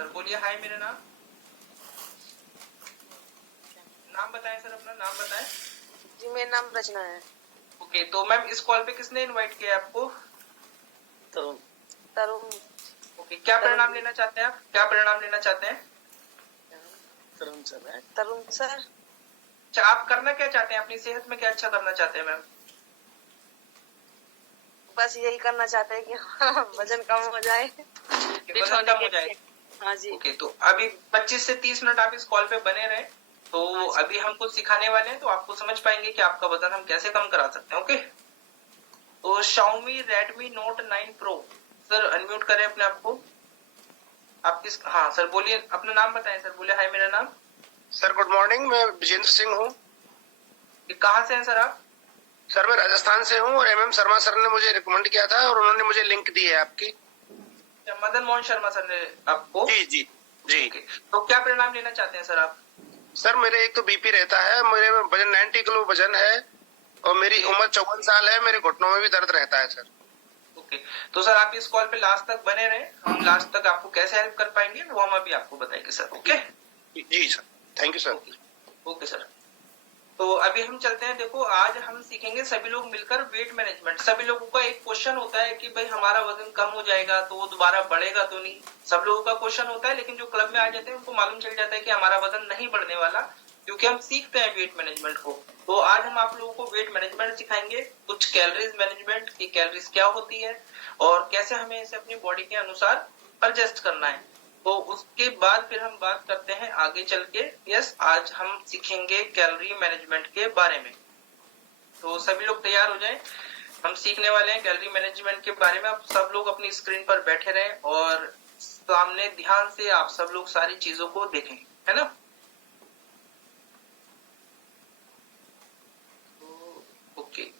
Sir बोलिए। हाय, मेरा नाम बताएं सर, अपना नाम बताएं। जी, मेरा नाम रचना है। ओके, तो मैम इस कॉल पे किसने इनवाइट किया आपको? तरुण। ओके, क्या परिणाम लेना चाहते हैं आप? क्या परिणाम लेना चाहते हैं? तरुण सर। अच्छा, आप करना क्या चाहते हैं? अपनी सेहत में क्या अच्छा करना चाहते हैं मैम? बस यही करना चाहते हैं कि वजन कम हो जाए। वजन कम हो जाए। हाँ जी। ओके, तो अभी 25 से 30 मिनट आप इस कॉल पे बने रहे। तो अभी हम कुछ सिखाने वाले हैं, तो आपको समझ पाएंगे कि आपका वजन हम कैसे कम करा सकते हैं। ओके, तो Xiaomi Redmi Note 9 Pro sir unmute करें अपने आप को। आप किस, हाँ सर बोलिए, अपना नाम बताएं सर। बोले हाय, मेरा नाम। सर गुड मॉर्निंग, मैं विजेंद्र सिंह हूँ। कहाँ से हैं सर आप? सर मैं राजस्थान से हूँ और MM शर्मा सर ने मुझे रिकमेंड किया था और उन्होंने मुझे लिंक दी है आपकी। मदन मोहन शर्मा सर ने आपको? जी जी जी। तो क्या परिणाम लेना चाहते हैं सर आप? सर मेरे एक तो BP रहता है, मेरे वजन 90 किलो वजन है और मेरी उम्र 54 साल है। मेरे घुटनों में भी दर्द रहता है सर। ओके, तो सर आप इस कॉल पे लास्ट तक बने रहे। हम लास्ट तक आपको कैसे हेल्प कर पाएंगे वो हम अभी आपको बताएंगे सर। ओके जी sir, thank you sir. Okay sir, तो अभी हम चलते हैं। देखो, आज हम सीखेंगे सभी लोग मिलकर वेट मैनेजमेंट। सभी लोगों का एक क्वेश्चन होता है कि भाई हमारा वजन कम हो जाएगा तो वो दोबारा बढ़ेगा तो नहीं। सब लोगों का क्वेश्चन होता है, लेकिन जो क्लब में आ जाते हैं उनको मालूम चल जाता है कि हमारा वजन नहीं बढ़ने वाला, क्योंकि हम सीखते हैं वेट मैनेजमेंट को। तो आज हम आप लोगों को वेट मैनेजमेंट सिखाएंगे, कुछ कैलोरीज मैनेजमेंट की, कैलोरीज क्या होती है और कैसे हमें इसे अपनी बॉडी के अनुसार एडजस्ट करना है। तो उसके बाद फिर हम बात करते हैं आगे चल के। यस, आज हम सीखेंगे कैलोरी मैनेजमेंट के बारे में। तो सभी लोग तैयार हो जाएं, हम सीखने वाले हैं कैलोरी मैनेजमेंट के बारे में। आप सब लोग अपनी स्क्रीन पर बैठे रहें और सामने ध्यान से आप सब लोग सारी चीजों को देखें, है ना? ओके,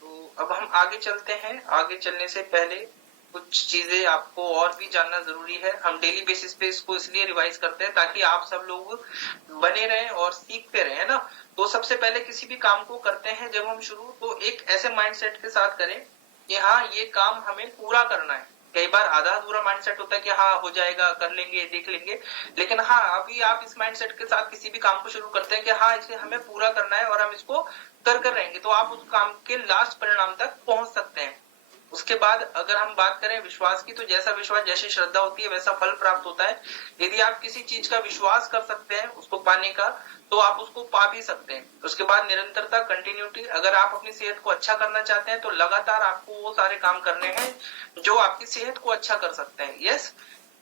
तो अब हम आगे चलते हैं। आगे चलने से पहले कुछ चीजें आपको और भी जानना जरूरी है। हम डेली बेसिस पे इसको इसलिए रिवाइज करते हैं ताकि आप सब लोग बने रहें और सीखते रहें, है ना? तो सबसे पहले किसी भी काम को करते हैं जब हम शुरू, तो एक ऐसे माइंडसेट के साथ करें कि हाँ ये काम हमें पूरा करना है। कई बार आधा अधूरा माइंडसेट होता है कि हाँ हो जाएगा, कर लेंगे, देख लेंगे। लेकिन हाँ, अभी आप इस माइंडसेट के साथ किसी भी काम को शुरू करते हैं कि हाँ इसे हमें पूरा करना है और हम इसको कर रहेंगे, तो आप उस काम के लास्ट परिणाम तक पहुंच सकते हैं। उसके बाद अगर हम बात करें विश्वास की, तो जैसा विश्वास, जैसी श्रद्धा होती है वैसा फल प्राप्त होता है। यदि आप किसी चीज का विश्वास कर सकते हैं उसको पाने का, तो आप उसको पा भी सकते हैं। उसके बाद निरंतरता, कंटिन्यूटी। अगर आप अपनी सेहत को अच्छा करना चाहते हैं तो लगातार आपको वो सारे काम करने हैं जो आपकी सेहत को अच्छा कर सकते हैं। यस,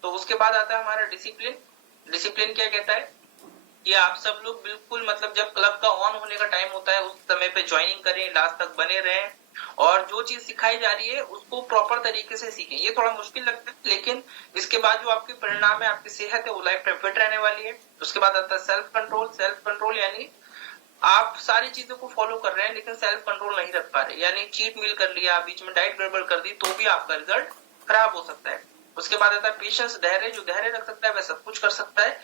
तो उसके बाद आता है हमारा डिसिप्लिन। डिसिप्लिन क्या कहता है कि आप सब लोग बिल्कुल, मतलब जब क्लब का ऑन होने का टाइम होता है उस समय पे ज्वाइनिंग करें, लास्ट तक बने रहें और जो चीज सिखाई जा रही है उसको प्रॉपर तरीके से सीखें। ये थोड़ा मुश्किल लगता है, लेकिन इसके बाद जो आपके परिणाम है, आपकी सेहत है, वो लाइफ टाइम फिट रहने वाली है। उसके बाद आता है सेल्फ कंट्रोल। सेल्फ कंट्रोल यानी आप सारी चीजों को फॉलो कर रहे हैं लेकिन सेल्फ कंट्रोल नहीं रख पा रहे, यानी चीट मील कर लिया, बीच में डाइट गड़बड़ कर दी, तो भी आपका रिजल्ट खराब हो सकता है। उसके बाद आता है पेशेंस, धैर्य। जो धैर्य रख सकता है वह सब कुछ कर सकता है।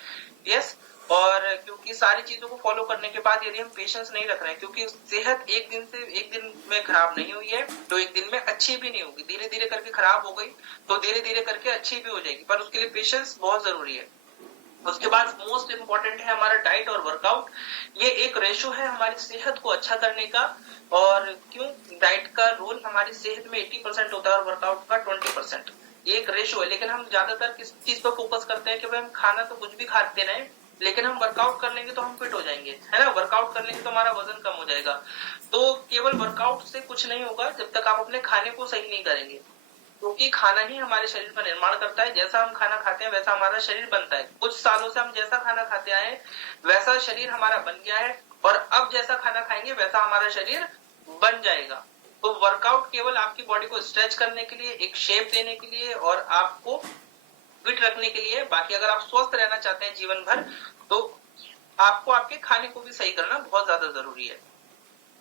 यस, और क्योंकि सारी चीजों को फॉलो करने के बाद यदि हम पेशेंस नहीं रख रहे हैं, क्योंकि सेहत एक दिन में खराब नहीं हुई है तो एक दिन में अच्छी भी नहीं होगी। धीरे धीरे करके खराब हो गई तो धीरे धीरे करके अच्छी भी हो जाएगी, पर उसके लिए पेशेंस बहुत जरूरी है। उसके बाद मोस्ट इंपॉर्टेंट है हमारा डाइट और वर्कआउट। ये एक रेशो है हमारी सेहत को अच्छा करने का। और क्यों? डाइट का रोल हमारी सेहत में 80% होता है और वर्कआउट का 20%। ये एक रेशो है, लेकिन हम ज्यादातर किस चीज पर फोकस करते हैं कि भाई हम खाना तो कुछ भी खाते रहें, लेकिन हम वर्कआउट कर लेंगे तो हम फिट हो जाएंगे, है ना? वर्कआउट कर लेंगे तो हमारा वजन कम हो जाएगा। तो केवल वर्कआउट से कुछ नहीं होगा जब तक आप अपने खाने को सही नहीं करेंगे, क्योंकि खाना ही हमारे शरीर का निर्माण करता है। जैसा हम खाना खाते हैं वैसा हमारा शरीर बनता है। कुछ सालों से हम जैसा खाना खाते आए वैसा शरीर हमारा बन गया है, और अब जैसा खाना खाएंगे वैसा हमारा शरीर बन जाएगा। तो वर्कआउट केवल आपकी बॉडी को स्ट्रेच करने के लिए, एक शेप देने के लिए और आपको फिट रखने के लिए। बाकी अगर आप स्वस्थ रहना चाहते हैं जीवन भर, तो आपको आपके खाने को भी सही करना बहुत ज्यादा जरूरी है।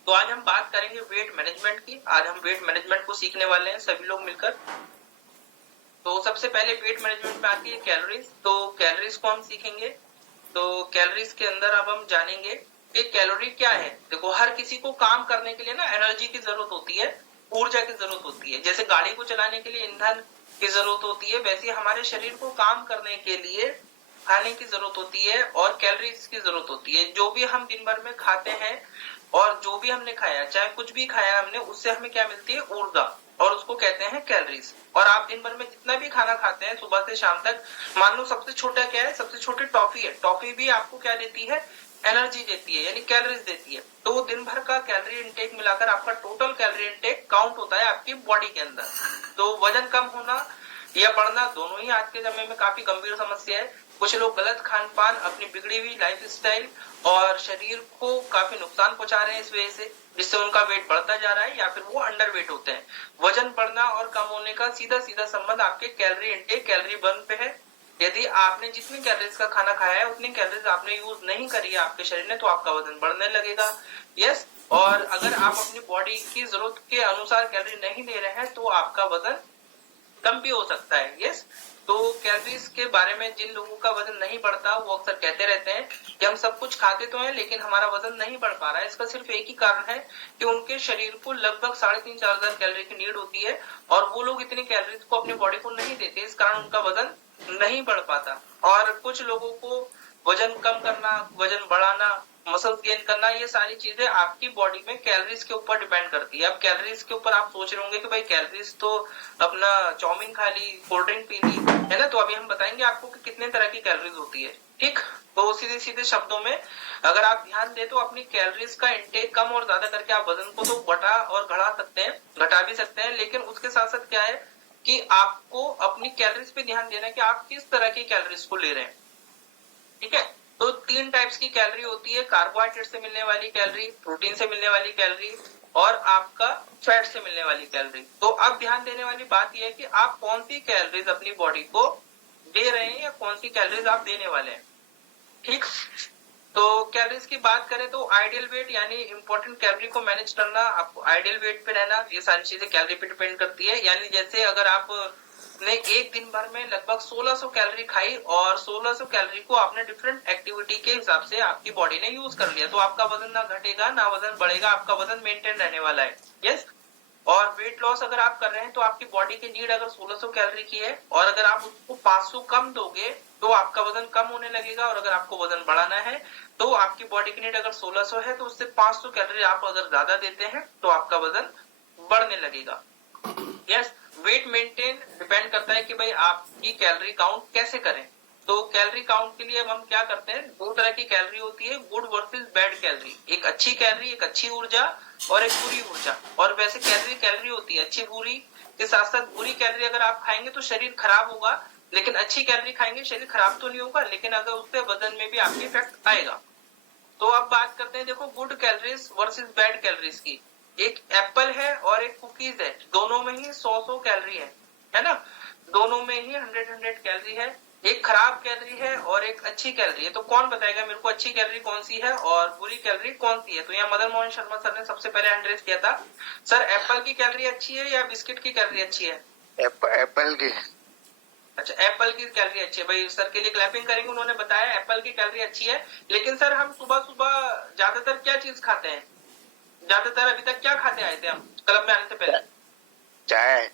तो आज हम बात करेंगे वेट मैनेजमेंट की। आज हम वेट मैनेजमेंट को सीखने वाले हैं सभी लोग मिलकर। तो सबसे पहले वेट मैनेजमेंट में आती है कैलोरीज। तो कैलोरीज को हम सीखेंगे। तो कैलोरीज के अंदर अब हम जानेंगे कि कैलोरी क्या है। देखो, हर किसी को काम करने के लिए ना एनर्जी की जरूरत होती है। ऊर्जा की जरूरत होती है। जैसे गाड़ी को चलाने के लिए ईंधन की जरूरत होती है, वैसे हमारे शरीर को काम करने के लिए खाने की जरूरत होती है और कैलोरीज की जरूरत होती है। जो भी हम दिन भर में खाते हैं और जो भी हमने खाया, चाहे कुछ भी खाया हमने, उससे हमें क्या मिलती है? ऊर्जा, और उसको कहते हैं कैलोरीज। और आप दिन भर में जितना भी खाना खाते हैं सुबह से शाम तक, मान लो सबसे छोटा क्या है? सबसे छोटी टॉफी है, टॉफी भी आपको क्या देती है? एनर्जी देती है, यानी कैलोरीज देती है। तो दिन भर का कैलोरी इंटेक मिलाकर आपका टोटल कैलोरी इंटेक काउंट होता है आपकी बॉडी के अंदर। तो वजन कम होना या बढ़ना दोनों ही आज के समय में काफी गंभीर समस्या है। कुछ लोग गलत खान पान, अपनी बिगड़ी हुई लाइफ स्टाइल और शरीर को काफी नुकसान पहुंचा रहे हैं इस वजह से, जिससे उनका वेट बढ़ता जा रहा है या फिर वो अंडर वेट होते हैं। वजन बढ़ना और कम होने का सीधा सीधा संबंध आपके कैलोरी इंटेक, कैलोरी बर्न पे है। यदि आपने जितनी कैलोरीज का खाना खाया है उतनी कैलोरीज आपने यूज नहीं करी है आपके शरीर ने, तो आपका वजन बढ़ने लगेगा। यस, और अगर आप अपनी बॉडी की जरूरत के अनुसार कैलोरी नहीं ले रहे हैं तो आपका वजन कम भी हो सकता है। यस, तो कैलोरीज के बारे में जिन लोगों का वजन नहीं बढ़ता वो अक्सर कहते रहते हैं कि हम सब कुछ खाते तो हैं लेकिन हमारा वजन नहीं बढ़ पा रहा है। इसका सिर्फ एक ही कारण है कि उनके शरीर को लगभग 3,500-4,000 कैलोरी की नीड होती है और वो लोग इतनी कैलोरीज को अपनी बॉडी को नहीं देते, इस कारण उनका वजन नहीं बढ़ पाता। और कुछ लोगों को वजन कम करना, वजन बढ़ाना, मसल गेन करना, ये सारी चीजें आपकी बॉडी में कैलोरीज के ऊपर डिपेंड करती है। अब कैलोरीज के ऊपर आप सोच रहे होंगे कि भाई कैलोरीज तो अपना चाउमीन खा ली, कोल्ड ड्रिंक पी ली, है ना, तो अभी हम बताएंगे आपको कि कितने तरह की कैलोरीज होती है। ठीक, तो सीधे सीधे शब्दों में अगर आप ध्यान दें तो अपनी कैलोरीज का इंटेक कम और ज्यादा करके आप वजन को तो बढ़ा और घटा सकते हैं, घटा भी सकते हैं, लेकिन उसके साथ साथ क्या है कि आपको अपनी कैलोरीज पे ध्यान देना है कि आप किस तरह की कैलोरीज को ले रहे हैं। ठीक है, तो 3 टाइप्स की कैलोरी होती है, कार्बोहाइड्रेट से मिलने वाली कैलोरी, प्रोटीन से मिलने वाली कैलोरी और आपका फैट से मिलने वाली कैलोरी। तो अब ध्यान देने वाली बात यह है कि आप कौन सी कैलोरीज अपनी बॉडी को दे रहे हैं या कौन सी कैलोरीज आप देने वाले हैं। ठीक, तो कैलोरीज की बात करें तो आइडियल वेट यानी इंपॉर्टेंट कैलोरी को मैनेज करना, आपको आइडियल वेट पे रहना, ये सारी चीजें कैलोरी पे डिपेंड करती है। यानी जैसे अगर आपने एक दिन भर में लगभग 1600 कैलोरी खाई और 1600 कैलोरी को आपने डिफरेंट एक्टिविटी के हिसाब से आपकी बॉडी ने यूज कर लिया, तो आपका वजन ना घटेगा ना वजन बढ़ेगा, आपका वजन मेंटेन रहने वाला है। यस, और वेट लॉस अगर आप कर रहे हैं तो आपकी बॉडी की नीड अगर 1600 कैलोरी की है और अगर आप उसको 500 कम दोगे तो आपका वजन कम होने लगेगा, और अगर आपको वजन बढ़ाना है तो आपकी बॉडी की नीड अगर 1600 है तो उससे 500 कैलोरी आप अगर ज्यादा देते हैं तो आपका वजन बढ़ने लगेगा। यस, वेट मेंटेन डिपेंड करता है कि भाई आपकी कैलोरी काउंट कैसे करें। तो कैलोरी काउंट के लिए अब हम क्या करते हैं, 2 तरह की कैलोरी होती है, गुड वर्सेस बैड कैलोरी। एक अच्छी कैलोरी, एक अच्छी ऊर्जा और एक बुरी ऊर्जा। और वैसे कैलोरी कैलोरी होती है, अच्छी बुरी के साथ साथ बुरी कैलोरी अगर आप खाएंगे तो शरीर खराब होगा, लेकिन अच्छी कैलोरी खाएंगे शरीर खराब तो नहीं होगा, लेकिन अगर उससे वजन में भी आपके इफेक्ट आएगा। तो अब बात करते हैं देखो good calories versus bad calories की। एक एप्पल है और एक कुकीज है, दोनों में ही 100 कैलोरी है ना, दोनों में ही 100 कैलोरी है। एक खराब कैलोरी है और एक अच्छी कैलोरी है, तो कौन बताएगा मेरे को अच्छी कैलोरी कौन सी है और बुरी कैलोरी कौन सी है। तो यहाँ मदन मोहन शर्मा सर ने सबसे पहले एड्रेस किया था, सर एप्पल की कैलोरी अच्छी है या बिस्किट की कैलोरी अच्छी है? एप्पल की। अच्छा, एप्पल की कैलोरी अच्छी है, भाई सर के लिए क्लैपिंग करेंगे, उन्होंने बताया एप्पल की कैलोरी अच्छी है। लेकिन सर हम सुबह सुबह ज्यादातर क्या चीज खाते हैं, ज्यादातर अभी तक क्या खाते आए थे हम क्लब में आने से पहले? चाय,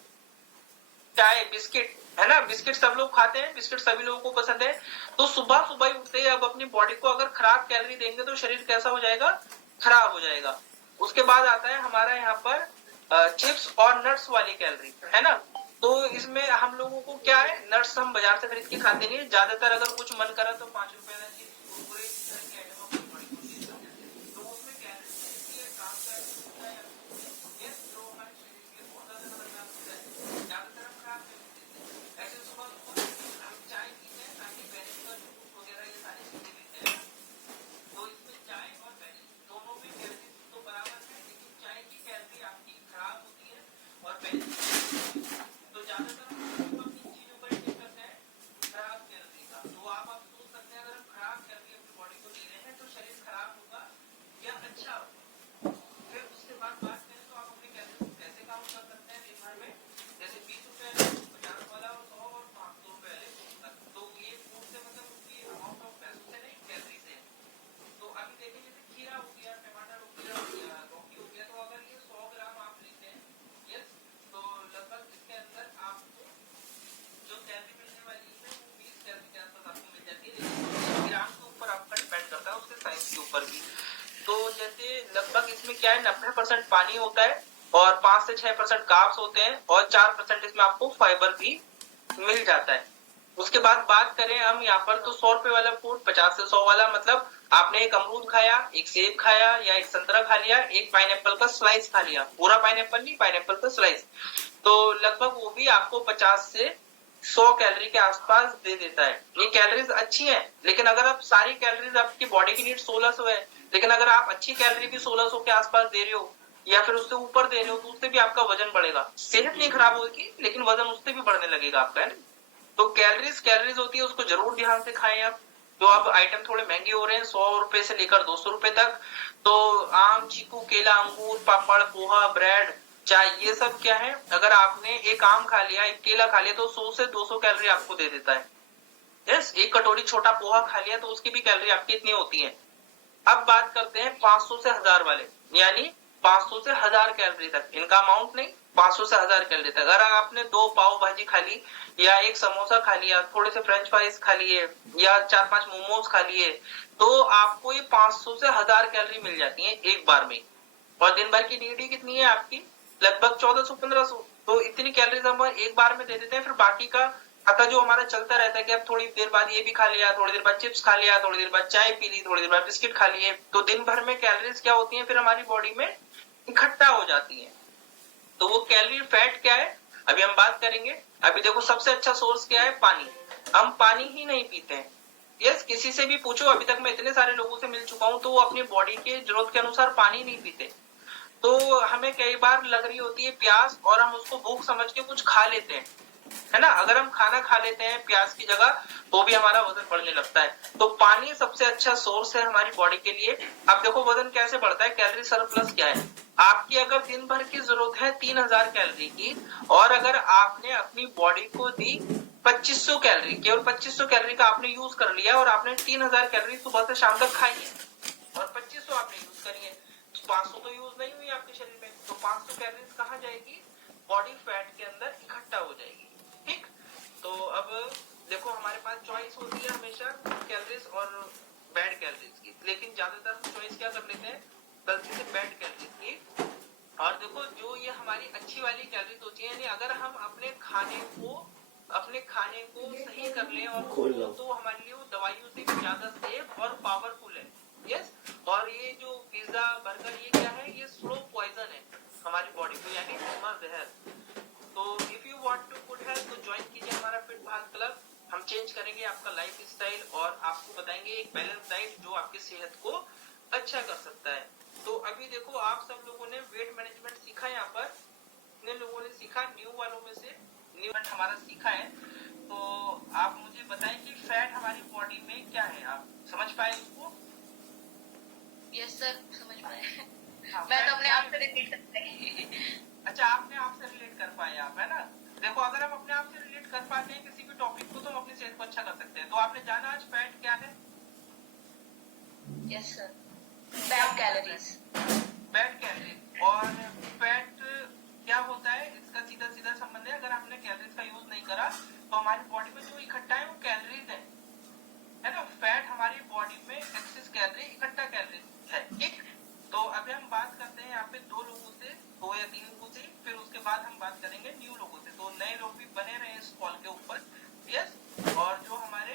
चाय, बिस्किट, है ना, बिस्किट सब लोग खाते हैं, बिस्किट सभी लोगों को पसंद है। तो सुबह सुबह ही उठते ही अब अपनी बॉडी को अगर खराब कैलोरी देंगे तो शरीर कैसा हो जाएगा, खराब हो जाएगा। उसके बाद आता है हमारा यहाँ पर चिप्स और नट्स वाली कैलोरी, है ना। तो इसमें हम लोगों को क्या है, नट्स हम बाजार से खरीद के खाते नहीं, ज्यादातर अगर कुछ मन करा तो 5 रुपए इसमें क्या है 90% पानी होता है और 5 से 6% कार्ब्स होते हैं और 4% इसमें आपको फाइबर भी मिल जाता है। उसके बाद बात करें हम यहाँ पर तो 100 रुपए वाला फूड, 50 से 100 वाला मतलब आपने एक अमरूद खाया, एक सेब खाया या एक संतरा खा लिया, एक पाइनएप्पल का स्लाइस खा लिया, पूरा पाइनएप्पल नहीं, पाइनएप्पल का स्लाइस, तो लगभग वो भी आपको 50 से 100 कैलोरी के आसपास दे देता है। ये कैलोरीज अच्छी है, लेकिन अगर आप सारी कैलोरीज आपकी बॉडी की नीड 1600 है, लेकिन अगर आप अच्छी कैलोरी भी 1600 के आसपास दे रहे हो या फिर उससे ऊपर दे रहे हो तो उससे भी आपका वजन बढ़ेगा। सेहत नहीं खराब होगी लेकिन वजन उससे भी बढ़ने लगेगा आपका, है ना। तो कैलोरीज होती है, उसको जरूर ध्यान से खाएं आप। जो अब आइटम थोड़े महंगे हो रहे हैं 100 रुपए से लेकर 200 रुपए तक, तो आम, चीकू, केला, अंगूर, पापड़, पोहा, ब्रेड, चाय, ये सब क्या है, अगर आपने एक आम खा लिया, एक केला खा लिया तो 100 से 200 कैलोरी आपको दे देता है। यस, एक कटोरी छोटा पोहा खा लिया तो उसकी भी कैलोरी आपकी इतनी होती है। अब बात करते हैं 500 से 1000 वाले, यानी 500 से 1000 कैलोरी तक, इनका अमाउंट नहीं, 500 से 1000 कैलोरी तक। अगर आपने 2 पाव भाजी खा ली या एक समोसा खा लिया, थोड़े से फ्रेंच फ्राइज खा लिए या 4-5 मोमोज खा लिए, तो आपको ये 500 से 1000 कैलोरी मिल जाती है एक बार में। और दिन भर की नीड ही कितनी है आपकी, लगभग 1400-1500, तो इतनी कैलोरीज हम एक बार में दे देते हैं। फिर बाकी का खाता जो हमारा चलता रहता है कि अब थोड़ी देर बाद ये भी खा लिया, थोड़ी देर बाद चिप्स खा लिया, थोड़ी देर बाद चाय पी ली, थोड़ी देर बाद बिस्किट खा लिए, तो दिन भर में कैलोरीज क्या होती है फिर हमारी बॉडी में इकट्ठा हो जाती है। तो वो कैलोरी फैट क्या है अभी हम बात करेंगे। अभी देखो सबसे अच्छा सोर्स क्या है, पानी। हम पानी ही नहीं पीते हैं। यस, किसी से भी पूछो, अभी तक मैं इतने सारे लोगों से मिल चुका हूं तो वो अपनी बॉडी के जरूरत के अनुसार पानी नहीं पीते। तो हमें कई बार लग रही होती है प्यास और हम उसको भूख समझ के कुछ खा लेते हैं, है ना। अगर हम खाना खा लेते हैं प्यास की जगह तो भी हमारा वजन बढ़ने लगता है। तो पानी सबसे अच्छा सोर्स है हमारी बॉडी के लिए। अब देखो वजन कैसे बढ़ता है, कैलोरी सरप्लस क्या है। आपकी अगर दिन भर की जरूरत है 3000 कैलोरी की और अगर आपने अपनी बॉडी को दी 2500 कैलोरी, केवल 2500 कैलोरी का आपने यूज कर लिया और आपने 3000 कैलोरी सुबह से शाम तक खाई है और 2500 आपने यूज करी है, 500 तो यूज नहीं हुई आपके शरीर में, तो 500 कैलोरीज कहाँ जाएगी, बॉडी फैट के अंदर इकट्ठा हो जाएगी। ठीक, तो अब देखो हमारे पास चॉइस होती है हमेशा कैलोरीज और बैड कैलोरीज की, लेकिन ज्यादातर हम चॉइस क्या कर लेते हैं, गलती से बैड कैलोरीज की। और देखो जो ये हमारी अच्छी वाली कैलोरीज होती है, यानी अगर हम अपने खाने को सही कर लें और तो हमारे लिए वो दवाइयों से भी ज्यादा सेफ और पावरफुल है। यस, और ये जो पिज्जा, बर्गर, ये क्या है, ये स्लो पॉइजन है हमारी बॉडी को, यानी धीमा जहर। तो if you want to good health तो ज्वाइन कीजिए हमारा फिट भारत क्लब। हम चेंज करेंगे आपका लाइफ स्टाइल और आपको बताएंगे एक बैलेंस डाइट जो आपकी सेहत को अच्छा कर सकता है। तो अभी देखो आप सब लोगों ने वेट मैनेजमेंट सीखा, यहाँ पर कितने लोगों ने सीखा, न्यू वालों में से न्यू हमारा सीखा है। तो आप मुझे बताएं कि फैट हमारी बॉडी में क्या है, आप समझ पाए उसको? यस सर, समझ पाए। मैं तो अपने आप से रिलेट कर पाई। अच्छा, आपने आप से रिलेट कर पाए आप, है ना। देखो अगर हम अपने आप से रिलेट कर पाते हैं किसी भी टॉपिक को तो हम अपनी सेहत को अच्छा कर सकते हैं। तो आपने जाना आज फैट क्या है? Yes sir, bad calories. Bad calories और फैट क्या होता है, इसका सीधा सीधा संबंध है। अगर हमने कैलोरीज का यूज नहीं करा तो हमारी बॉडी में जो इकट्ठा है वो कैलोरीज है ना। फैट हमारी बॉडी में एक्सेस कैलोरी, इकट्ठा कैलोरीज है। ठीक, तो अभी हम बात करते हैं यहाँ पे 2 लोगों से, 2 या 3 लोगों से, फिर उसके बाद हम बात करेंगे न्यू लोगों से। तो नए लोग भी बने रहे इस कॉल के ऊपर। यस, और जो हमारे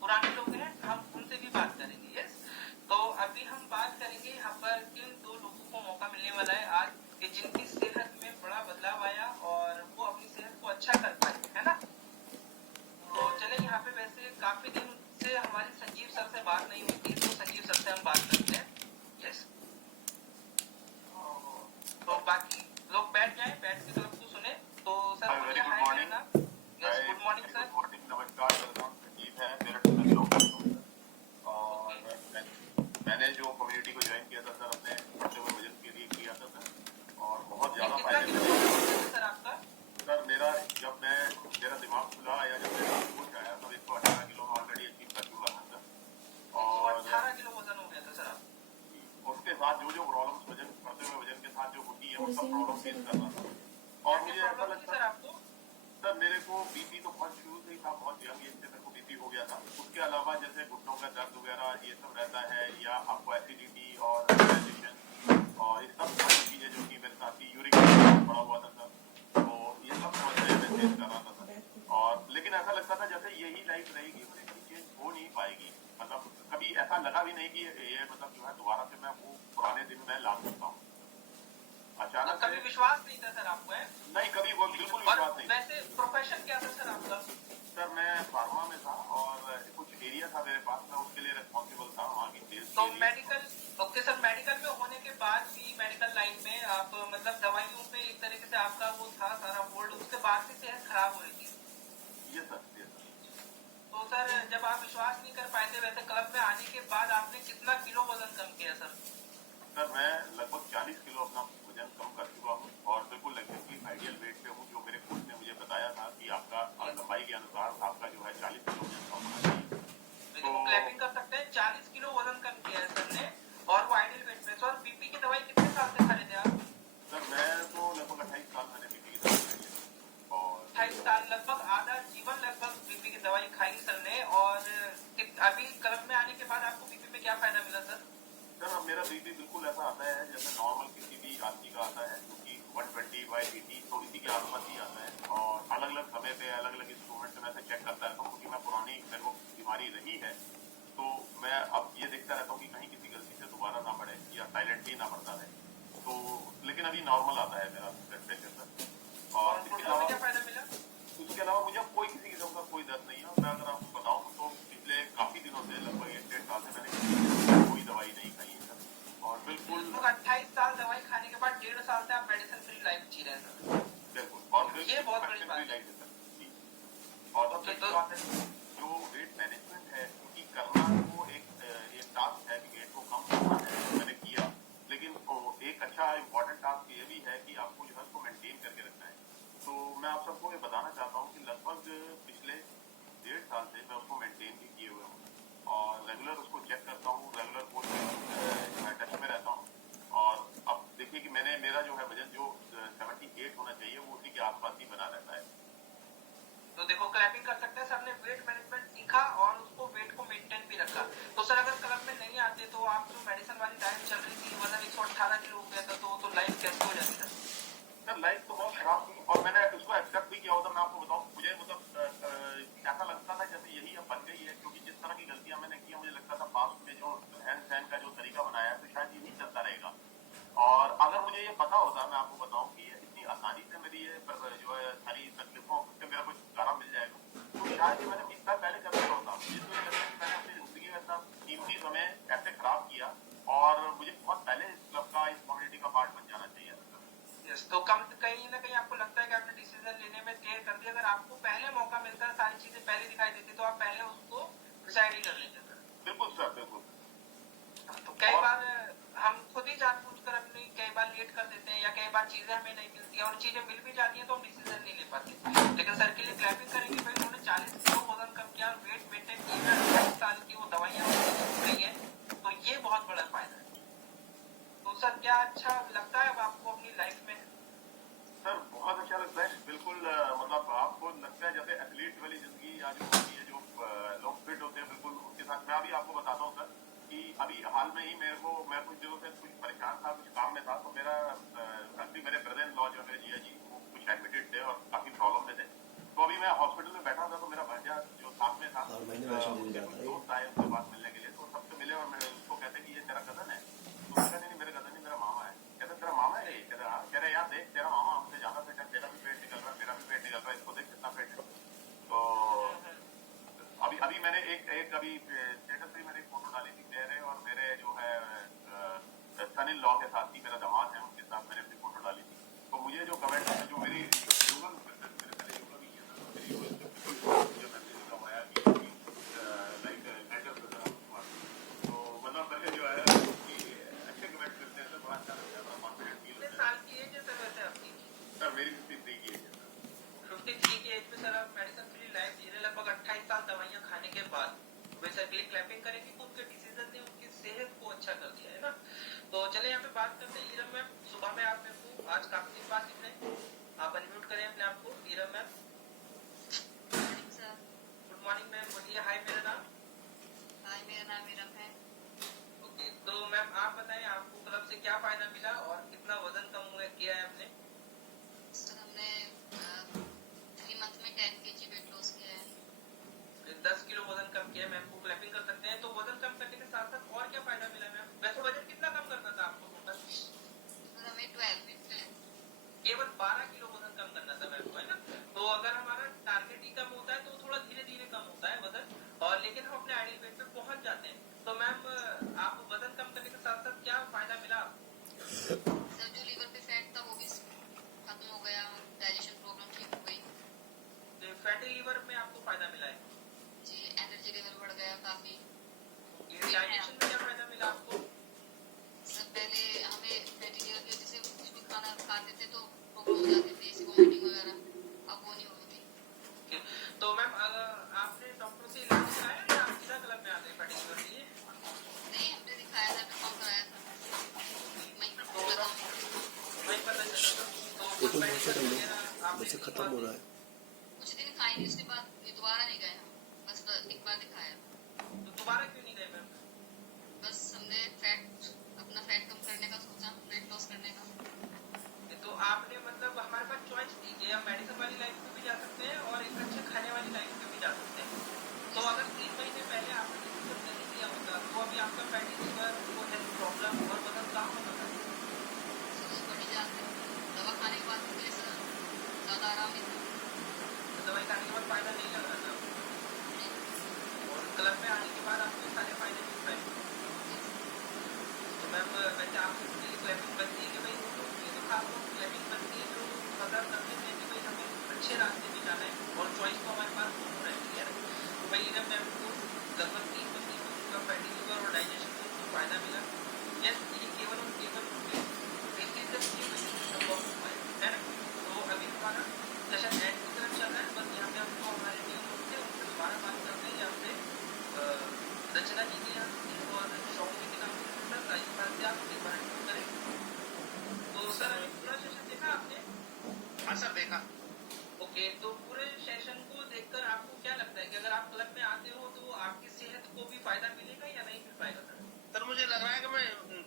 पुराने लोग हैं हम उनसे भी बात करेंगे। यस, तो अभी हम बात करेंगे यहाँ पर किन 2 लोगों को मौका मिलने वाला है आज कि जिनकी सेहत में बड़ा बदलाव आया और वो अपनी सेहत को अच्छा कर पाए, है ना। तो चले यहाँ पे, वैसे काफी दिन से हमारी संजीव सर से बात नहीं हुई थी तो संजीव सर से हम बात करते हैं। यस, तो बाकी लोग बैठ जाए, बैठ के तरफ को सुने। तो सर मुझे हाय कहना। Yes, good morning sir. नमस्कार, मेरा नाम संजीव है, मेरठ से बिलोंग करता हूं और मैंने जो कम्युनिटी को ज्वाइन किया था सर अपने बढ़ते हुए वजन के लिए किया था सर, और बहुत ज्यादा फायदे सर आपका। सर मेरा दिमाग खुला या जब मेरा सोच आया तो 118 किलो ऑलरेडी अचीव कर चुका था सर, और 18 किलो वजन हो गया था सर आप। उसके साथ जो प्रॉब्लम्स वजन बढ़ते हुए वजन के साथ जो होती है वो सब प्रॉब्लम फेस कर रहा था। और मुझे ऐसा लगता सर आपको, सर मेरे को बीपी तो बहुत शुरू से ही था, बहुत यंग एज से मेरे को बीपी हो गया था। उसके अलावा जैसे घुटनों का दर्द वगैरह ये सब रहता है, या आपको एसिडिटी और डाइजेशन ऐसा लगता था जैसे यही लाइफ रहेगी, मुझे कभी चेंज हो नहीं पाएगी। मतलब कभी ऐसा लगा भी नहीं कि ये मतलब जो है दोबारा से मैं वो पुराने दिन में ला सकता हूँ। अचानक कभी विश्वास नहीं था सर आपको? है नहीं, कभी वो बिल्कुल और विश्वास नहीं। वैसे प्रोफेशन क्या था सर आपका? सर मैं फार्मा में था और कुछ एरिया था मेरे पास, मैं उसके लिए रिस्पॉन्सिबल था वहाँ की सेल्स तो के लिए। मेडिकल, ओके सर, मेडिकल में होने के बाद भी मेडिकल लाइन में आप मतलब दवाइयों में एक तरीके से आपका वो था सारा होल्ड, उसके बाद भी सेहत खराब हो रही थी? ये सर। तो सर जब आप विश्वास नहीं कर पाए थे, वैसे क्लब में आने के बाद आपने कितना किलो वजन कम किया सर? सर मैं लगभग 40 किलो अपना वजन कम कर चुका हूँ और बिल्कुल एग्जैक्टली आइडियल वेट पे हूँ, जो मेरे कोच ने मुझे बताया था कि आपका लंबाई के अनुसार आपका जो है 40 किलो वजन कम होना चाहिए। तो क्लैपिंग कर सकते हैं, 40 किलो वजन कम किया है सर ने, और वो आइडियल वेट पे। सर बीपी की दवाई कितने साल से खा रहे थे आप? सर मैं तो लगभग 28 साल मैंने बीपी की दवाई खाई है और 28 साल, लगभग आधा जीवन लगभग बीपी की दवाई खाई सर ने। और अभी क्लब में आने के बाद आपको बीपी में क्या फायदा मिला सर? सर अब मेरा बीपी बिल्कुल ऐसा आता है जैसे नॉर्मल किसी भी आदमी का आता है, क्योंकि 120/80 तो इसी के आसपास ही आता है। और अलग अलग समय पे अलग अलग इंस्ट्रूमेंट से मैं इसे चेक करता रहता हूँ, क्योंकि मैं पुरानी मेरे को बीमारी रही है, तो मैं अब ये देखता रहता हूँ कि कहीं किसी गलती से दोबारा ना बढ़े या साइलेंटली ना बढ़ता रहे। तो लेकिन अभी नॉर्मल आता है मेरा ब्लड प्रेशर सर। और क्या फायदा मिला? इसके अलावा मुझे कोई किसी किस्म का कोई दर्द नहीं है। मैं अगर आपको बताऊं तो पिछले काफी दिनों से लगभग 1-1.5 साल से मैंने किसी किस्म की कोई दवाई नहीं खाई है सर। और बिल्कुल 28 साल दवाई खाने के बाद 1.5 साल से आप मेडिसिन फ्री लाइफ जी रहे हैं सर। बिल्कुल, और ये बहुत बड़ी बात है। और सबसे बड़ी बात है जो वेट मैनेजमेंट है, क्योंकि करना वो एक टास्क है कि वेट को कम करना है, जो मैंने किया। लेकिन एक अच्छा इम्पोर्टेंट टास्क ये भी है कि आपको जो है उसको मेंटेन करके रखना है। तो मैं आप सबको ये बताना चाहता हूँ कि लगभग पिछले 1.5 साल से मैं उसको मेंटेन भी किए हुए हूँ और रेगुलर उसको चेक करता हूँ, रेगुलर वो मैं टच में रहता हूँ। और अब देखिए कि मैंने मेरा जो है वजन जो 78 होना चाहिए वो उसी के आसपास ही बना रहता है। तो देखो क्लैपिंग कर सकते हैं, सर ने वेट मैनेजमेंट सीखा और उसको वेट को मेंटेन भी रखा। तो सर अगर क्लब में नहीं आते तो आप जो मेडिसिन वाली डाइट चल रही थी, वजन 118 किलो हो गया था, तो लाइफ कैसे हो जाती है सर? लाइफ तो बहुत खराब थी और मैंने उसको एक्सेप्ट भी किया होता। मैं आपको बताऊं, मुझे मतलब ऐसा लगता था जैसे यही अब बन गई है, क्योंकि जिस तरह की गलतियां मैंने की, मुझे लगता था पास्ट में जो रहन सहन का जो तरीका बनाया है तो शायद यही चलता रहेगा। और अगर मुझे ये पता होता, मैं आपको बताऊं कि ये इतनी आसानी से मेरी ये जो है सारी तकलीफों से मेरा कुछ छुटकारा मिल जाएगा, तो शायद ये मैंने 20 साल पहले कर दिया होता। मुझे तो ये लगता है कि मैंने अपनी जिंदगी में इतना कीमती समय ऐसे खराब किया और मुझे बहुत पहले इस क्लब का, इस कम्युनिटी का पार्ट बन जाना चाहिए। तो कहीं ना कहीं आपको लगता है कि आपने डिसीजन लेने में देर कर दी? अगर आपको पहले मौका मिलता, सारी चीजें पहले दिखाई देती, तो आप पहले उसको डिसाइड ही कर लेते सर। बिल्कुल सर, बिल्कुल। तो कई बार हम खुद ही जानबूझकर अपनी कई बार लेट कर देते हैं, या कई बार चीजें हमें नहीं मिलती और चीजें मिल भी जाती हैं तो हम डिसीजन नहीं ले पाते। लेकिन सर के लिए क्लैपिंग करेंगे भाई, उन्होंने 40 किलो वजन कम किया और वेट मेंटेन किया, 28 साल की वो दवाइयां गई है, तो ये बहुत बड़ा फायदा है। तो सर क्या अच्छा लगता है अब आपको अपनी लाइफ में? सर बहुत अच्छा लगता है, बिल्कुल। मतलब आपको लगता है जैसे एथलीट वाली जिंदगी या जो होती है, जो लोग फिट होते हैं, बिल्कुल उसके साथ। मैं अभी आपको बताता हूँ सर कि अभी हाल में ही मैं कुछ दिनों से कुछ परेशान था, कुछ काम में था, तो मेरा अभी मेरे ब्रदर इन लॉ जो मेरे जिया जी, वो कुछ एडमिटेड थे और काफी प्रॉब्लम में थे। तो अभी मैं हॉस्पिटल में बैठा था, तो मेरा भांजा जो साथ में था, उसके कुछ दोस्त आए उसके पास मिलने के लिए, तो सबसे मिले और मैंने उसको कहते कि ये तेरा कजन है। तो मैंने नहीं, मेरा कजन नहीं, मेरा मामा है। कहते तेरा मामा है? कह रहे यार देख, तेरा मामा हमसे ज्यादा फिट है, तेरा भी पेट निकल रहा है, मेरा भी पेट निकल रहा है, इसको देख कितना फिट है। तो अभी मैंने एक अभी स्टेटस पे मैंने एक फोटो डाली थी, मेरे और मेरे जो है सन इन लॉ के साथ ही, मेरा दामाद है, उनके साथ मैंने अपनी फोटो डाली थी। तो मुझे जो कमेंट है, जो मेरी योगा मेरे पहले योगा भी किया था, तो मेरी योगा मुझे मैसेज कब आया कि लाइक एंडर ब्रदर कुमार, तो मतलब पहले जो है कि अच्छे कमेंट करते हैं, तो बड़ा अच्छा लगता है, बड़ा कॉन्फिडेंट फील होता है। साल की एज है सर वैसे आपकी? सर मेरी 53 की एज है। 53 की एज में सर आप मेडिसिन फ्री लाइफ जी रहे, लगभग 28 साल दवाइयां खाने के बाद। बेसिकली क्लैपिंग करेंगे, खुद के डिसीजन ने उनकी सेहत को अच्छा कर दिया है ना। तो चले यहाँ पे बात करते हैं इरम मैम। सुबह में आप मेरे को आज काफी दिन बाद दिख रहे हैं, आप अनम्यूट करें अपने आप को। Iram ma'am, good morning ma'am, बोलिए। हाय, मेरा नाम इरम है। ओके, तो मैम आप बताएं, आपको क्लब से क्या फायदा मिला और कितना वजन कम किया है आपने? सर हमने 3 मंथ में 10 kg वेट लॉस किया है। फैटी लीवर में आपको फायदा मिला है? जी, एनर्जी लेवल बढ़ गया काफी। डाइजेशन में क्या फायदा मिला आपको? सर पहले हमें फैटी लीवर की वजह से कुछ भी खाना खाते थे तो प्रॉब्लम हो जाती थी, जैसे वॉमिटिंग वगैरह, अब वो नहीं होती। तो मैम आपने डॉक्टर से इलाज कराया या आप सीधा क्लब में आ गए फैटी लीवर के लिए? नहीं, हमने दिखाया था, कम कराया था, वहीं पर तो लगा। वही पता चला था। तो कुछ मेडिसिन वगैरह आपने खत्म हो रहा है। कुछ दिन खाई नहीं, उसके बाद ये दोबारा नहीं गए हम, बस एक बार दिखाया। तो दोबारा क्यों नहीं गए मैम? बस हमने अपना फैट कम करने का सोचा, वेट लॉस करने का। तो आपने मतलब हमारे पास चॉइस थी कि हम मेडिसिन वाली लाइफ पे भी जा सकते हैं और एक अच्छे खाने वाली लाइफ पे भी जा सकते हैं। तो अगर 3 महीने पहले आपने डिसीजन नहीं लिया होता तो अभी आपका फैटी लीवर, वो हेल्थ प्रॉब्लम और वजन कम होता था। सर बढ़ी जाते, दवा खाने के बाद मुझे सर ज्यादा आराम नहीं था। तो दवाई खाने के बाद फायदा नहीं लग रहा था और क्लब में आने के बाद आपको सारे फायदे मिल पाए। तो मैम वैसे आपसे क्लैपिंग बनती है कि भाई वो लोग ये तो खास लोग क्लैपिंग बनती है जो पता करते थे कि भाई हमें अच्छे रास्ते पे जाना है और चॉइस तो हमारे पास दोनों रहती है ना। तो भाई इधर मैम को लगभग 3 महीने में उनका फैटी लीवर और डाइजेशन में उनको फायदा मिला। यस, ये केवल और केवल है ना। तो अभी हमारा सेशन एंड की तरफ चल रहा है, बस यहाँ पे हमको हमारे टीम लोग थे उनसे दोबारा बात करते हैं। यहाँ पे रचना जी के यहाँ और शौकी के नाम से राजस्थान से आप एक बार करें। तो सर अभी पूरा सेशन देखा आपने? हाँ सर देखा। ओके, तो पूरे सेशन को देखकर आपको क्या लगता है कि अगर आप क्लब में आते हो तो आपकी सेहत को भी फायदा मिलेगा या नहीं मिल पाएगा सर? सर मुझे लग रहा है कि मैं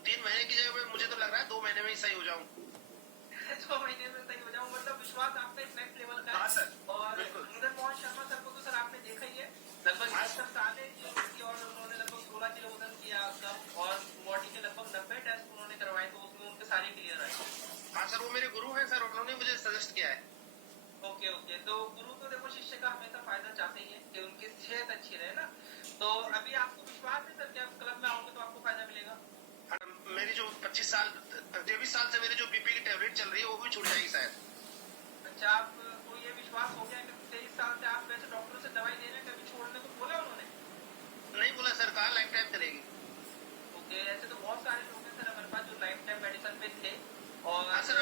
3 महीने की जगह पे मुझे तो लग रहा है 2 महीने में ही सही हो जाऊँ। 2 महीने में सही हो जाऊँ, मतलब विश्वास आपका एक नेक्स्ट लेवल का है। हाँ सर, और बिल्कुल। मदन मोहन शर्मा सर को तो सर आपने देखा ही है, लगभग 70 साल है जिनकी और उन्होंने लगभग 16 किलो वजन किया कम और बॉडी के लगभग 90 टेस्ट उन्होंने करवाए तो उसमें उनके सारे क्लियर आए। हाँ सर, वो मेरे गुरु हैं सर, उन्होंने मुझे सजेस्ट किया है। ओके ओके, तो गुरु तो देखो शिष्य का हमेशा फायदा चाहते ही है कि उनकी सेहत अच्छी रहे ना। तो अभी आपको विश्वास है सर कि आप क्लब में आओगे तो आपको फायदा मिलेगा? मेरी जो 23 साल से मेरी जो बीपी की टेबलेट चल रही है वो भी छूट जाएगी शायद। अच्छा, आपको ये विश्वास हो गया कि 23 साल से आप वैसे डॉक्टर से दवाई ले रहे हैं, कभी छोड़ने को बोला उन्होंने? नहीं बोला सर, कहा लाइफ टाइम चलेगी। ओके, ऐसे तो बहुत सारे लोग हैं सर हमारे पास जो लाइफ टाइम मेडिसिन पे थे। और हाँ सर,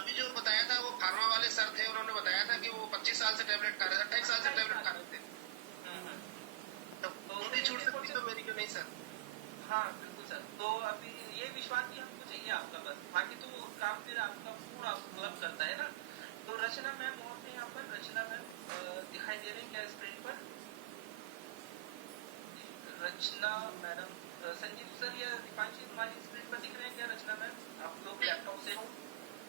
अभी जो बताया था वो फार्मा वाले सर थे, उन्होंने बताया था कि वो 25 साल से टेबलेट खा रहे थे, 28 साल से टेबलेट खा रहे थे। तो उनकी छूट सकती तो मेरी क्यों नहीं सर? हाँ बिल्कुल सर, तो अभी ये विश्वास ही हमको चाहिए आपका, बस बाकी तो काम फिर आपका पूरा क्लब करता है ना। तो रचना मैम और थे यहाँ पर, रचना मैम दिखाई दे रहे हैं क्या स्क्रीन पर? रचना मैडम, संजीव सर या दीपांशी तुम्हारी स्क्रीन पर दिख रहे हैं क्या रचना मैम? आप लोग लैपटॉप से हो?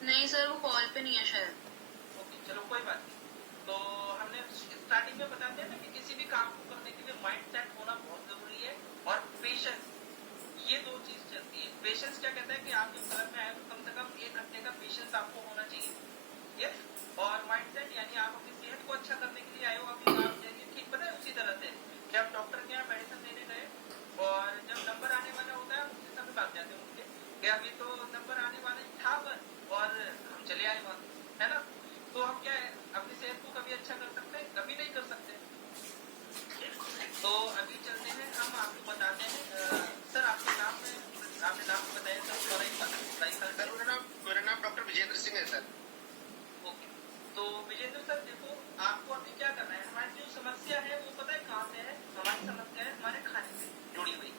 नहीं सर, वो कॉल पे नहीं है शायद। ओके चलो कोई बात नहीं। तो हमने स्टार्टिंग में बता दिया ना कि किसी भी काम को करने के लिए माइंड सेट होना बहुत जरूरी है और पेशेंस, ये 2 चीज चलती है। पेशेंस क्या कहता है कि आप जब क्लब में आए तो कम से कम 1 घंटे का पेशेंस आपको होना चाहिए। यस, और माइंड सेट यानी आप अपनी सेहत को अच्छा करने के लिए आए हो, अपनी काम चाहिए ठीक पता है। उसी तरह से कि आप डॉक्टर के यहाँ मेडिसिन लेने गए और जब नंबर आने वाला होता है उसी समय भाग जाते हैं उनके कि अभी तो नंबर आने वाला था बस, और हम चले आए वहां, है ना। तो हम क्या है अपनी सेहत को कभी अच्छा कर सकते हैं? कभी नहीं कर सकते। तो अभी चलते हैं, हम आपको बताते हैं सर आपके नाम में, आपने नाम बताया सर और एक सर मेरा नाम डॉक्टर विजेंद्र सिंह है सर। ओके, तो विजेंद्र सर देखो आपको अभी क्या करना है, हमारी जो समस्या है वो पता है कहाँ से है? हमारी समस्या है हमारे खाने से जुड़ी हुई,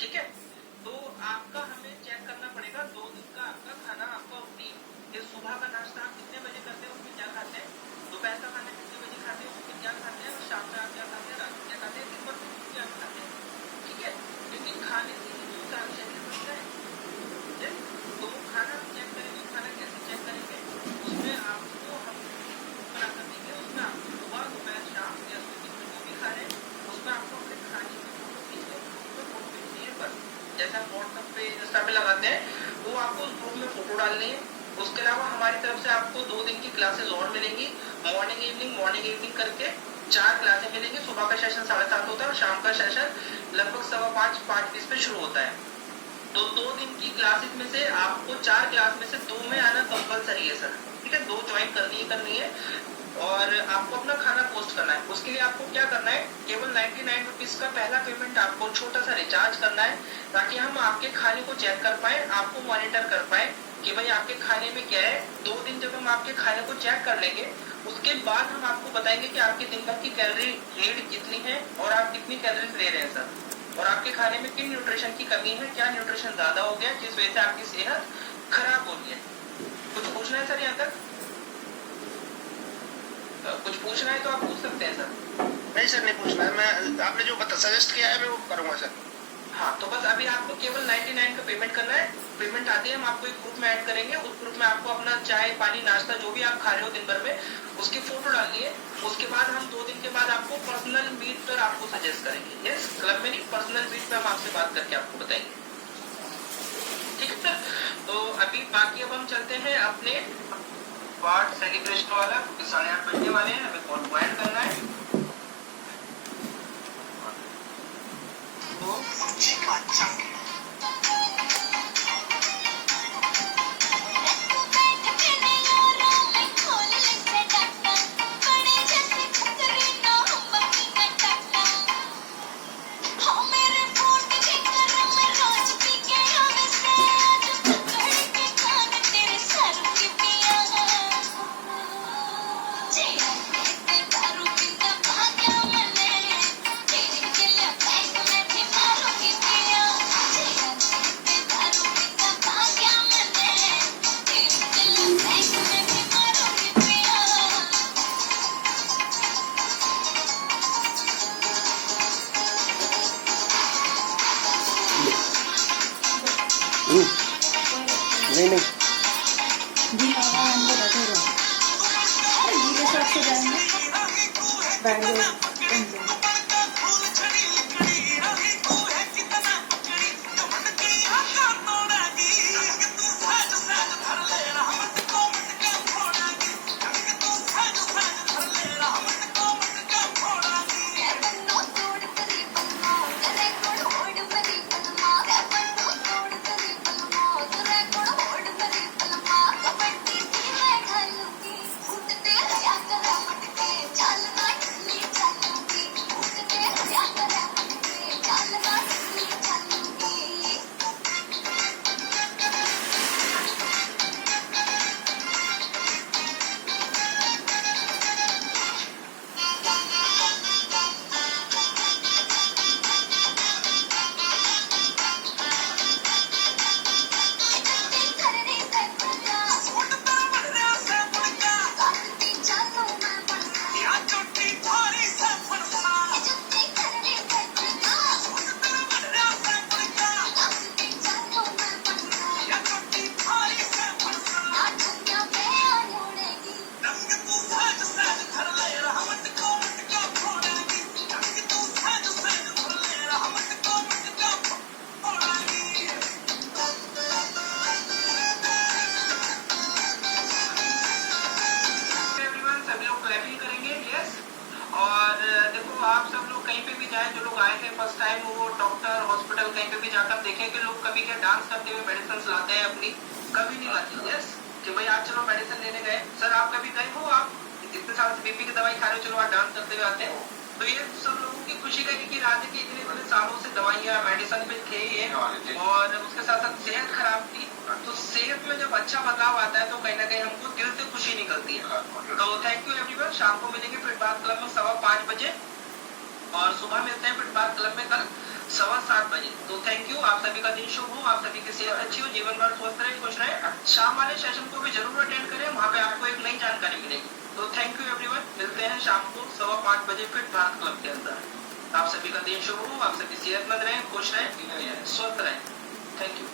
ठीक है। तो आपका हमें चेक करना पड़ेगा 2 दिन का आपका खाना, आपका रूटीन, कि सुबह का नाश्ता आप कितने बजे करते हैं, उसमें क्या खाते हैं, दोपहर का खाना कितने बजे खाते हैं, उसमें क्या खाते हैं, और शाम में आप क्या खाते हैं, रात में क्या खाते हैं, दिन भर में क्या खाते हैं, ठीक है। क्योंकि खाने से ही तो सारा शरीर बनता है। तो खाना हम चेक करेंगे, खाना कैसे चेक करेंगे, उसमें आपको हम बना कर देंगे, उसमें आपको सुबह दोपहर शाम या दिन में जो भी खा रहे हैं उसमें आपको अपने खाने की फोटो खींचनी है, बस जैसा व्हाट्सएप पे इंस्टा पे लगाते हैं वो आपको उस ग्रुप में फोटो डालनी है। उसके अलावा हमारी तरफ से आपको 2 दिन की क्लासेस और मिलेंगी, मॉर्निंग इवनिंग करके 4 क्लासेस मिलेंगी। सुबह का सेशन 7:30 होता है और शाम का सेशन लगभग 5:15 पे शुरू होता है। तो 2 दिन की क्लासेस में से आपको 4 क्लास में से 2 में आना कंपलसरी है सर, ठीक है। 2 ज्वाइन करनी है और आपको अपना खाना पोस्ट करना है। उसके लिए आपको क्या करना है, केवल 99 रुपीज का पहला पेमेंट आपको छोटा सा रिचार्ज करना है, ताकि हम आपके खाने को चेक कर पाए, आपको मॉनिटर कर पाए कि भाई आपके खाने में क्या है। 2 दिन जब हम आपके खाने को चेक कर लेंगे, उसके बाद हम आपको बताएंगे कि आपके दिन भर की कैलोरी नीड कितनी है और आप कितनी कैलोरीज ले रहे हैं सर, और आपके खाने में किन न्यूट्रिशन की कमी है, क्या न्यूट्रिशन ज्यादा हो गया जिस वजह से आपकी सेहत खराब हो रही है। कुछ पूछना है सर यहाँ तक? कुछ पूछना है तो आप पूछ सकते हैं सर। नहीं सर, नहीं पूछना है। मैं आपने जो सजेस्ट किया है मैं वो करूंगा सर। हाँ, तो बस अभी आपको केवल 99 का पेमेंट करना है। पेमेंट आते ही हम आपको एक ग्रुप में ऐड करेंगे। उस ग्रुप में आपको अपना चाय पानी नाश्ता जो भी आप खा रहे हो दिन भर में, उसकी फोटो डालिए। उसके बाद हम 2 दिन के बाद आपको पर्सनल मीट पर आपको सजेस्ट करेंगे। यस, क्लब में नहीं, पर्सनल मीट पे हम आपसे बात करके आपको बताएंगे। ठीक है सर, तो अभी बाकी अब हम चलते हैं अपने पार्ट सेलिब्रेशन वाला, क्योंकि 8:30 बजने वाले हैं, हमें कॉल को ऐड करना है। तो नहीं नहीं जी हाँ, हम तो बैठे रहो। जी के साथ से जाएंगे बैंगलोर। डांस करते हुए मेडिसिन लाते हैं अपनी, कभी नहीं लाती। यस, कि भाई आज चलो मेडिसिन लेने गए। सर आप कभी गए हो, आप इतने साल से बीपी की दवाई खा रहे हो, चलो आप डांस करते हुए आते हैं। तो ये सब लोगों की खुशी का की रात है कि इतने सालों से दवाइयाँ मेडिसिन पे थे ये, और उसके साथ साथ सेहत खराब थी। तो सेहत में जब अच्छा बदलाव आता है तो कहीं ना कहीं हमको दिल से खुशी निकलती है। तो थैंक यू एवरीवन। शाम को मिलेंगे फुटबॉल क्लब में 5:15 बजे, और सुबह मिलते हैं फुटबॉल क्लब में कल 7:15 बजे। तो थैंक यू, आप सभी का दिन शुभ हो, आप सभी की सेहत अच्छी हो, जीवन भर स्वस्थ रहे, खुश रहे। शाम वाले सेशन को भी जरूर अटेंड करें, वहाँ पे आपको एक नई जानकारी मिलेगी। तो थैंक यू एवरीवन, मिलते हैं शाम को 5:15 बजे फुटबॉल क्लब के अंदर। आप सभी का दिन शुभ हो, आप सभी सेहतमंद रहें, खुश रहें, स्वस्थ रहें। Thank you.